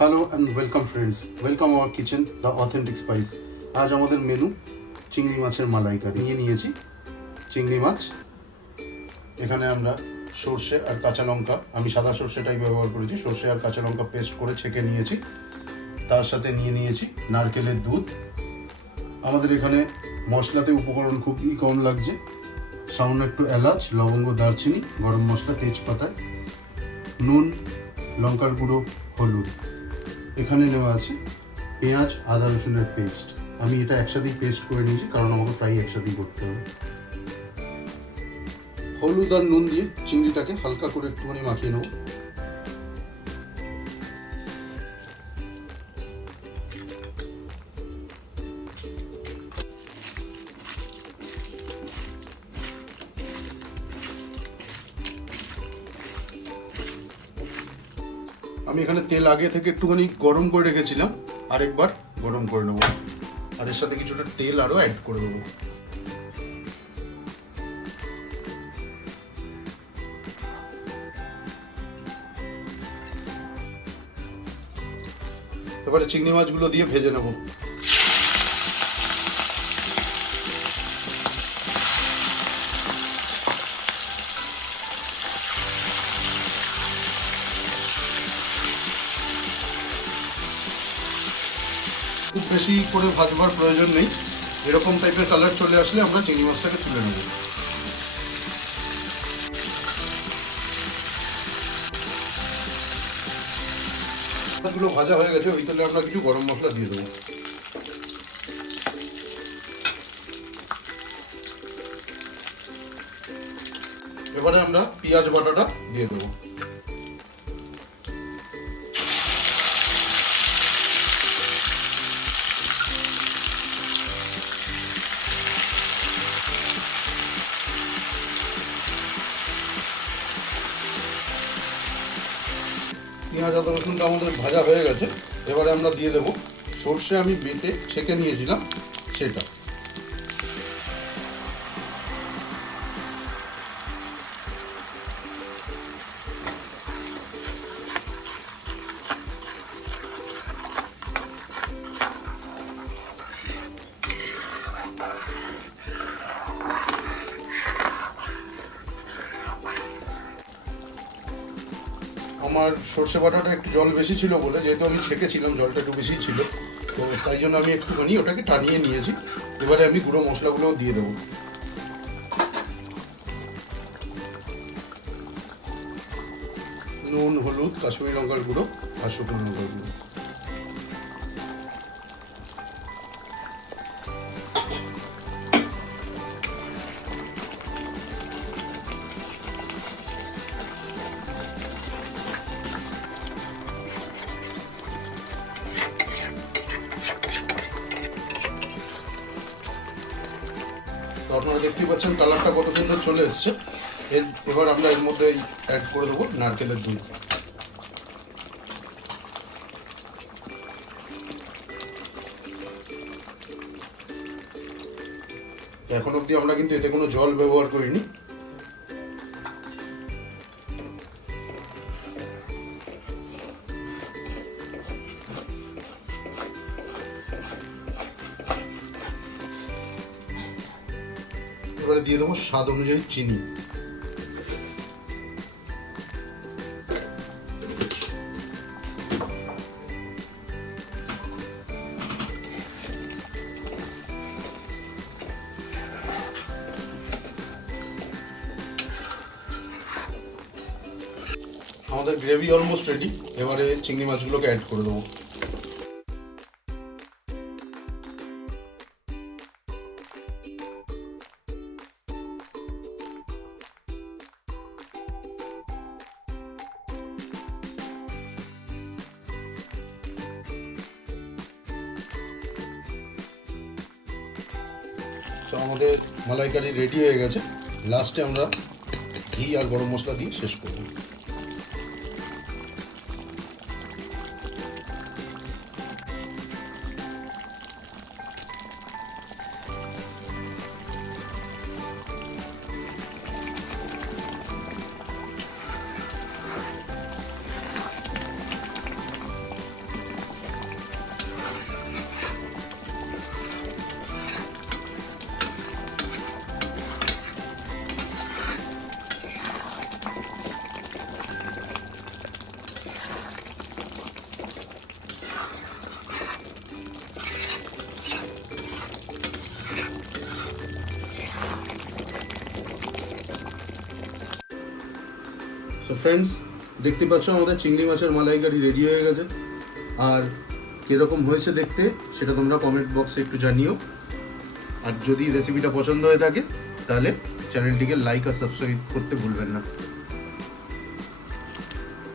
Hello and welcome friends welcome our kitchen the authentic spice আজ আমাদের menu চিংড়ি মাছের মালাইকারি। নিয়ে নিয়েছি চিংড়ি মাছ। এখানে আমরা সর্ষে আর কাঁচা লঙ্কা। আমি সাদা সর্ষেটাই ব্যবহার করেছি। সর্ষে আর কাঁচা লঙ্কা পেস্ট করে ছেঁকে নিয়েছি। তার সাথে নিয়ে নিয়েছি নারকেলের দুধ। আমাদের এখানে মশলাতে উপকরণ খুবই কম লাগছে। সামান্য একটু এলাচ, লবঙ্গ, দারচিনি, গরম মশলা, তেজপাতা, নুন, লঙ্কার গুঁড়ো, হলুদ। এখানে নেওয়া আছে পেঁয়াজ, আদা, রসুনের পেস্ট আমি এটা একসাথেই পেস্ট করে নিয়েছি, কারণ আমাকে ফ্রাই একসাথেই করতে হবে। হলুদ আর নুন দিয়ে চিংড়িটাকে হালকা করে একটুখানি মাখিয়ে নেব। আমি এখানে তেল আগে থেকে একটুখানি গরম করে রেখেছিলাম, আরেকবার গরম করে নেব। আর এর সাথে কিছুটা তেল আরও অ্যাড করে দেবো। এবারে চিংড়ি মাছগুলো দিয়ে ভেজে নেব। খুব বেশি করে ভাজবার প্রয়োজন নেই। এরকম টাইপের কালার চলে আসলে আমরা চিংড়ি মাছটাকে তুলে নেব। মাছগুলো ভাজা হয়ে গেছে তেলে আমরা কিছু গরম মশলা দিয়ে দেবো। এবারে আমরা পেঁয়াজ বাটাটা দিয়ে দেবো। পেঁয়াজ, আদা রসুনটা আমাদের ভাজা হয়ে গেছে। এবারে আমরা দিয়ে দেবো। সর্ষে আমি বেটে ছেঁকে নিয়েছিলাম সেটা। আমার সর্ষে বাটাটা একটু জল বেশি ছিল বলে, যেহেতু আমি ছেঁকেছিলাম, জলটা একটু বেশি ছিল। তো তাই জন্য আমি একটুখানি ওটাকে টানিয়ে নিয়েছি। এবারে আমি গুঁড়ো মশলাগুলোও দিয়ে দেবো। নুন, হলুদ, কাশ্মীরি লঙ্কার গুঁড়ো আর শুকনো লঙ্কার গুঁড়ো। আপনারা দেখতেই পাচ্ছেন কালারটা কত সুন্দর চলে এসছে। এর এবার আমরা এর মধ্যে অ্যাড করে দেবো নারকেলের দুধ। এখন অবধি আমরা কিন্তু এতে কোনো জল ব্যবহার করিনি। এবারে দিয়ে দেবো স্বাদ অনুযায়ী চিনি। আমাদের গ্রেভি অলমোস্ট রেডি এবারে চিংড়ি মাছগুলোকে অ্যাড করে দেবো। আমাদের মালাইকারি রেডি হয়ে গেছে। লাস্টে আমরা ঘি আর গরম মশলা দিয়ে শেষ করব। তো ফ্রেন্ডস দেখতে পাচ্ছ আমাদের চিংড়ি মাছের মালাইকারি রেডি হয়ে গেছে। আর কীরকম হয়েছে দেখতে, সেটা তোমরা কমেন্ট বক্সে একটু জানিও। আর যদি রেসিপিটা পছন্দ হয়ে থাকে, তাহলে চ্যানেলটিকে লাইক আর সাবস্ক্রাইব করতে ভুলবেন না।